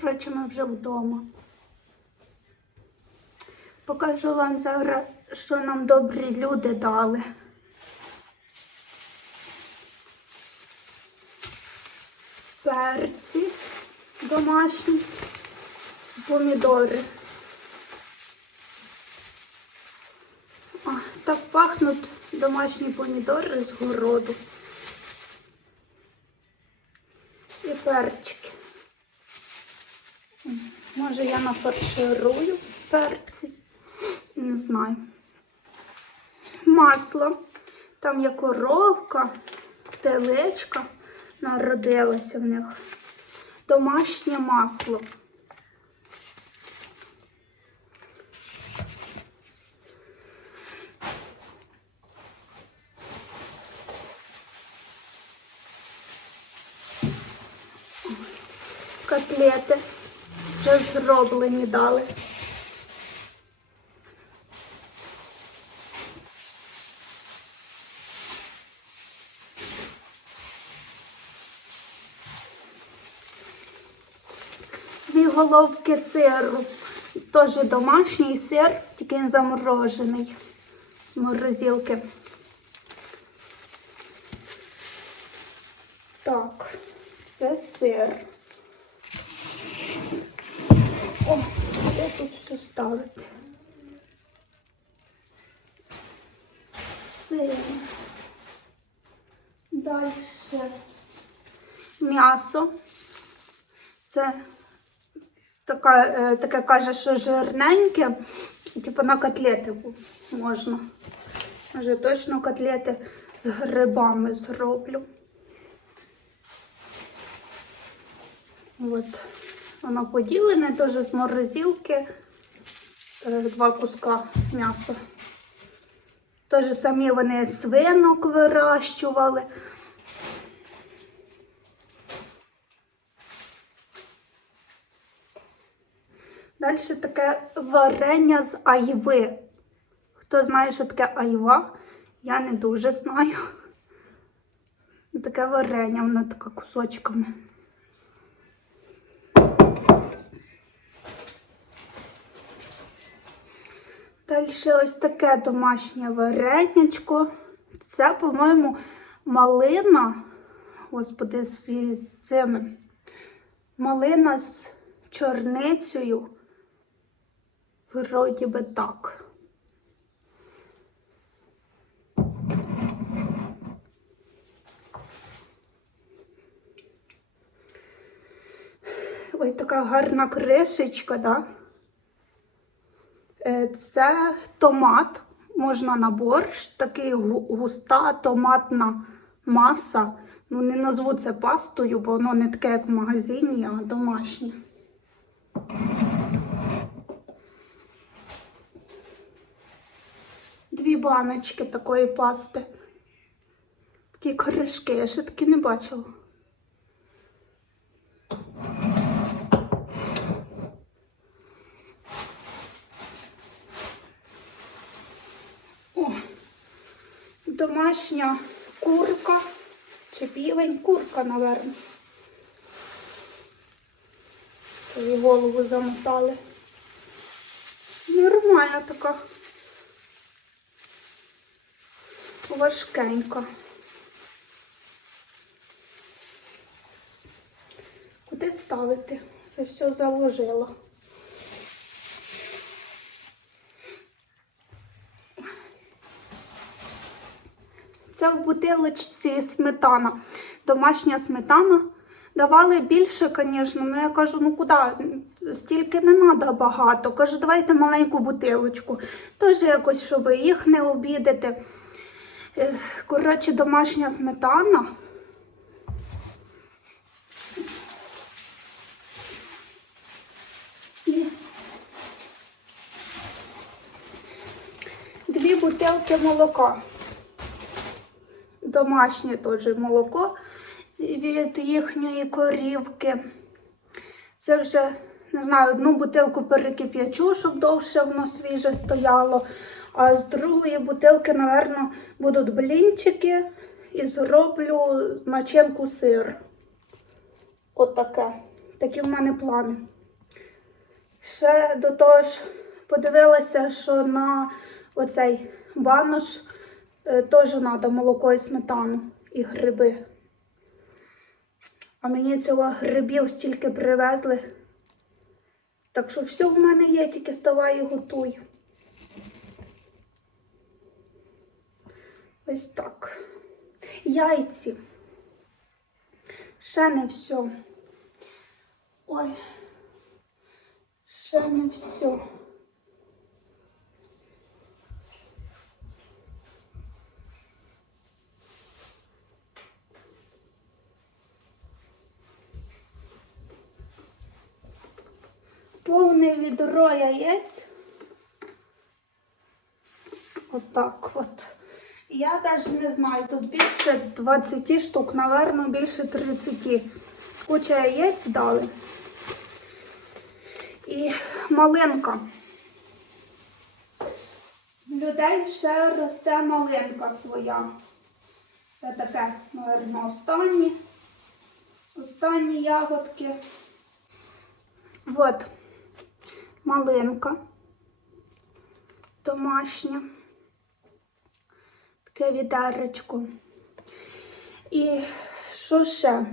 Коротше, ми вже вдома. Покажу вам зараз, що нам добрі люди дали. Перці домашні, помідори. А, так пахнуть домашні помідори з городу. І перчики. Може я нафарширую перці. Не знаю. Масло. Там є коровка, телечка народилася в них. Домашнє масло. Котлети вже зроблені дали. Дві головки сиру. Теж домашній сир, тільки він заморожений з морозилки. Так, це сир. О, де тут все ставити? Сир. Далі м'ясо. Це така, е, таке каже, що жирненьке, типу на котлети можна. Може, точно котлети з грибами зроблю. От. Воно поділене теж з морозилки. Е, Два куска м'яса. Теж самі вони свинок вирощували. Далі таке варення з айви. Хто знає, що таке айва, я не дуже знаю. Таке варення, воно таке кусочками. Далі ось таке домашнє варенячко. Це, по-моєму, малина. Господи, з цими. Малина з чорницею. Вроді би так. Ой, така гарна кришечка, да? Це томат, можна на борщ, такий густа томатна маса. Ну, не назву це пастою, бо воно не таке, як в магазині, а домашнє. Дві баночки такої пасти. Такі коришки, я ще таки не бачила. О, домашня курка чи півень, курка, напевно. Її голову замотали. Нормальна така. Важкенька. Куди ставити? Вже все заложила. Це в бутилочці сметана. Домашня сметана. Давали більше, звісно, але я кажу, ну куди? Стільки не треба багато. Кажу, давайте маленьку бутилочку. Теж якось, щоб їх не обідати. Коротше, домашня сметана. Дві бутилки молока. Домашнє теж молоко від їхньої корівки. Це вже, не знаю, одну бутилку перекип'ячу, щоб довше воно свіже стояло. А з другої бутилки, напевно, будуть блінчики і зроблю начинку сир. Отаке. такі в мене плани. Ще до того ж подивилася, що на оцей банош теж треба молоко і сметану і гриби. А мені цього грибів стільки привезли. Так що все в мене є, тільки ставай і готуй. Ось так. Яйці. Ще не все. Ой. Ще не все. Повне відро яєць. Отак от. Я навіть не знаю, тут більше 20 штук, напевно, більше 30. Куча яєць дали. І малинка. Людей ще росте малинка своя. Це таке, мабуть, останні. Останні ягодки. От малинка домашня. Таке відеречко. І що ще?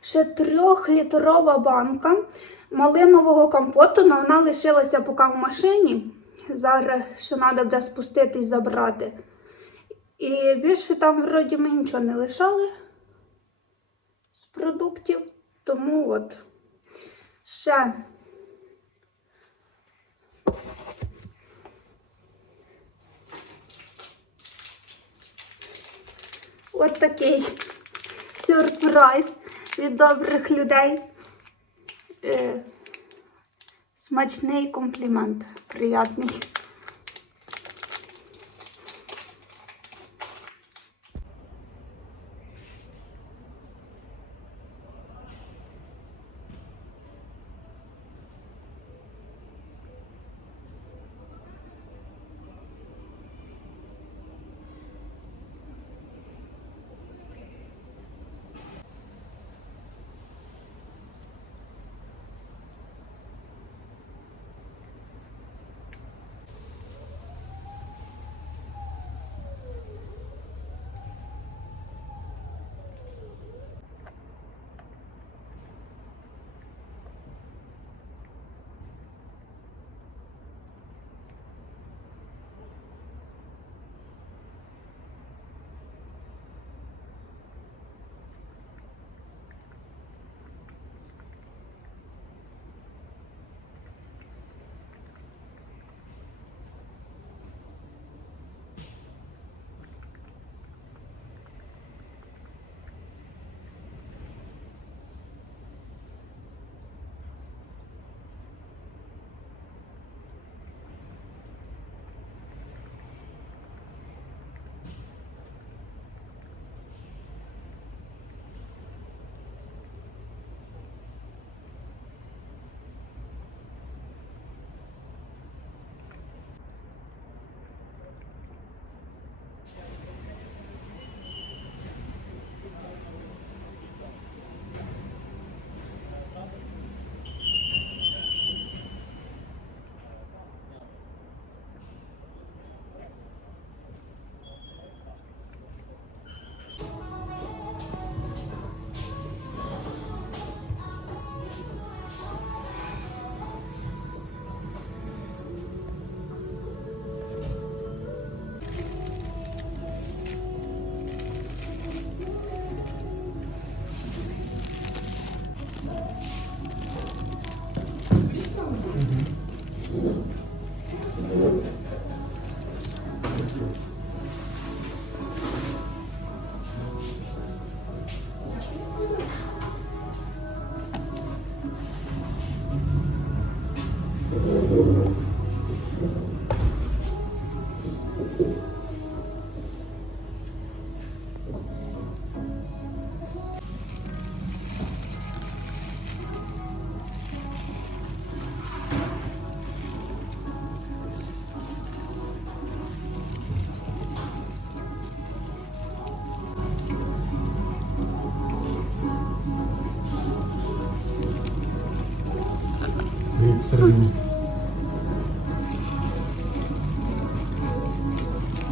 Ще трьохлітрова банка малинового компоту, але вона лишилася поки в машині. Зараз ще треба буде спуститись забрати. І більше там, вроді, ми нічого не лишали з продуктів. Тому от ще От такий сюрприз від добрих людей. Е, смачний комплімент, приятний.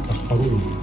Аж парує.